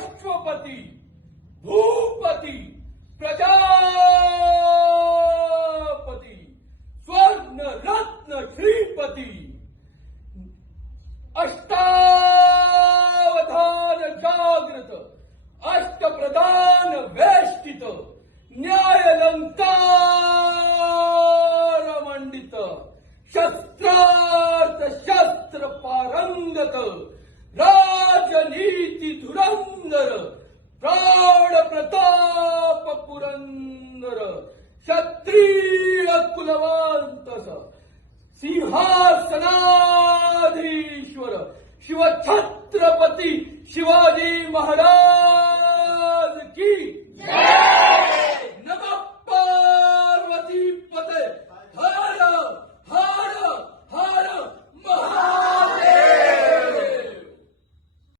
अश्वपती भूपती प्रजापती स्वर्ण रत्न श्रीपती अष्टावधान जागृत अष्टप्रधान वेष्टित न्यायलंकार मंडित शस्त्रार्थ शस्त्र पारंगत राजनीती धुरंधर प्राण प्रताप पुरंदर क्षत्रिय कुलवंतस सिंहासनाधीश्वर शिवछत्रपती शिवाजी महाराज